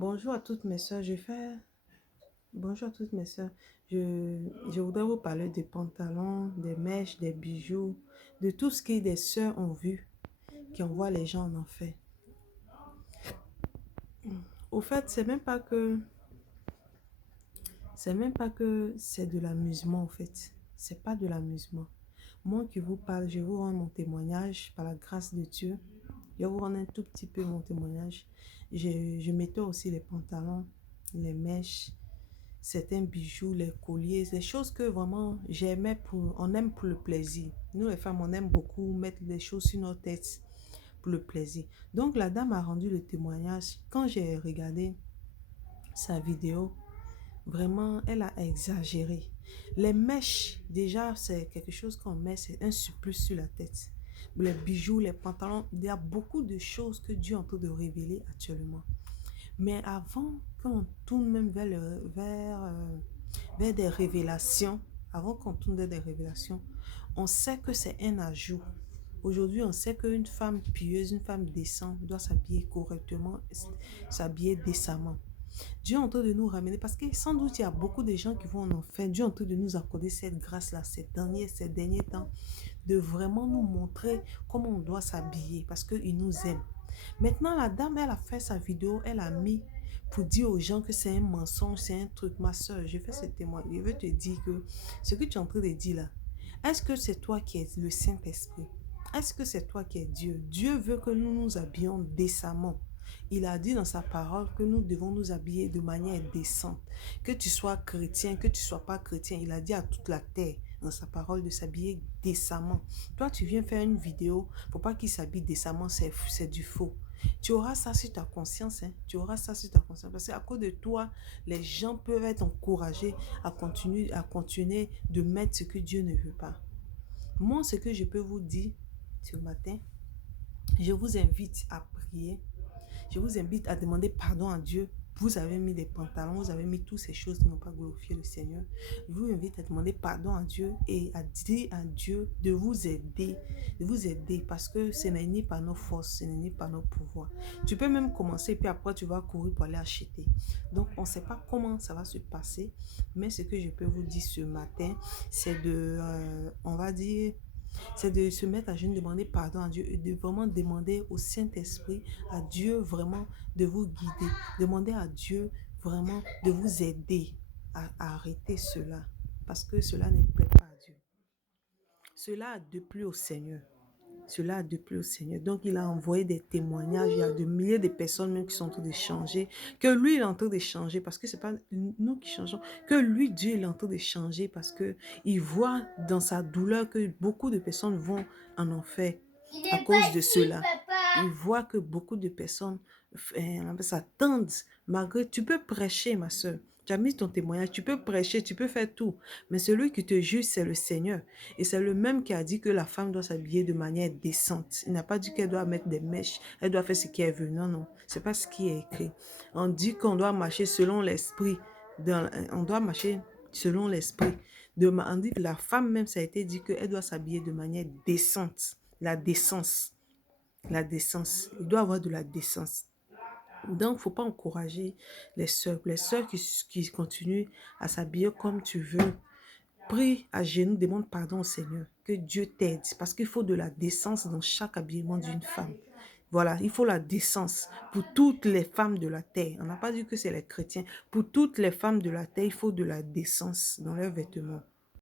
Bonjour à toutes mes soeurs. Bonjour à toutes mes soeurs. Je voudrais vous parler des pantalons, des mèches, des bijoux, de tout ce que des soeurs ont vu, qui envoient les gens en enfer. Au fait, c'est même pas que c'est de l'amusement, en fait. C'est pas de l'amusement. Moi qui vous parle, je vous rends mon témoignage par la grâce de Dieu. Je vais vous rendre un tout petit peu mon témoignage. Je mettais aussi les pantalons, les mèches, certains bijoux, les colliers, des choses que vraiment j'aimais on aime pour le plaisir. Nous les femmes, on aime beaucoup mettre des choses sur nos têtes pour le plaisir. Donc la dame a rendu le témoignage. Quand j'ai regardé sa vidéo, vraiment, elle a exagéré. Les mèches, déjà, c'est quelque chose qu'on met, c'est un surplus sur la tête. Les bijoux, les pantalons, il y a beaucoup de choses que Dieu est en train de révéler actuellement. Mais avant qu'on tourne même vers des révélations, avant qu'on tourne vers des révélations, on sait que c'est un ajout. Aujourd'hui, on sait qu'une femme pieuse, une femme décente doit s'habiller correctement, s'habiller décemment. Dieu est en train de nous ramener, parce que sans doute il y a beaucoup de gens qui vont en enfer. Dieu est en train de nous accorder cette grâce-là, ces derniers temps, de vraiment nous montrer comment on doit s'habiller, parce qu'il nous aime. Maintenant, la dame, elle a fait sa vidéo, elle a mis pour dire aux gens que c'est un mensonge, c'est un truc. Ma soeur, je fais ce témoignage. Je veux te dire que ce que tu es en train de dire là, est-ce que c'est toi qui es le Saint-Esprit? Est-ce que c'est toi qui es Dieu? Dieu veut que nous nous habillions décemment. Il a dit dans sa parole que nous devons nous habiller de manière décente. Que tu sois chrétien, que tu ne sois pas chrétien. Il a dit à toute la terre dans sa parole de s'habiller décemment. Toi, tu viens faire une vidéo pour pas qu'il s'habille décemment, c'est du faux. Tu auras ça sur ta conscience, hein? Tu auras ça sur ta conscience. Parce qu'à cause de toi, les gens peuvent être encouragés à continuer de mettre ce que Dieu ne veut pas. Moi, ce que je peux vous dire ce matin, je vous invite à prier. Je vous invite à demander pardon à Dieu. Vous avez mis des pantalons, vous avez mis toutes ces choses qui n'ont pas glorifié le Seigneur. Je vous invite à demander pardon à Dieu et à dire à Dieu de vous aider parce que ce n'est ni par nos forces, ce n'est ni par nos pouvoirs. Tu peux même commencer puis après tu vas courir pour aller acheter. Donc on ne sait pas comment ça va se passer, mais ce que je peux vous dire ce matin, c'est on va dire, c'est de se mettre à genoux, demander pardon à Dieu et de vraiment demander au Saint-Esprit, à Dieu vraiment de vous guider. Demander à Dieu vraiment de vous aider à arrêter cela. Parce que cela ne plaît pas à Dieu. Cela a déplu au Seigneur. Cela a déplu au Seigneur. Donc, il a envoyé des témoignages. Il y a de milliers de personnes même qui sont en train de changer. Que lui, il est en train de changer. Parce que ce n'est pas nous qui changeons. Que lui, Dieu, il est en train de changer. Parce qu'il voit dans sa douleur que beaucoup de personnes vont en enfer à cause de cela. Il voit que beaucoup de personnes s'attendent. Malgré, tu peux prêcher, ma soeur. Tu as mis ton témoignage, tu peux prêcher, tu peux faire tout. Mais celui qui te juge, c'est le Seigneur. Et c'est le même qui a dit que la femme doit s'habiller de manière décente. Il n'a pas dit qu'elle doit mettre des mèches, elle doit faire ce qui est vu. Non, non, c'est pas ce qui est écrit. On dit qu'on doit marcher selon l'esprit. On doit marcher selon l'esprit. On dit que la femme même, ça a été dit qu'elle doit s'habiller de manière décente. La décence. La décence. Il doit avoir de la décence. Donc, il ne faut pas encourager les sœurs. Les sœurs qui continuent à s'habiller comme tu veux. Prie à genoux, demande pardon au Seigneur. Que Dieu t'aide. Parce qu'il faut de la décence dans chaque habillement d'une femme. Voilà, il faut la décence pour toutes les femmes de la terre. On n'a pas dit que c'est les chrétiens. Pour toutes les femmes de la terre, il faut de la décence dans leurs vêtements.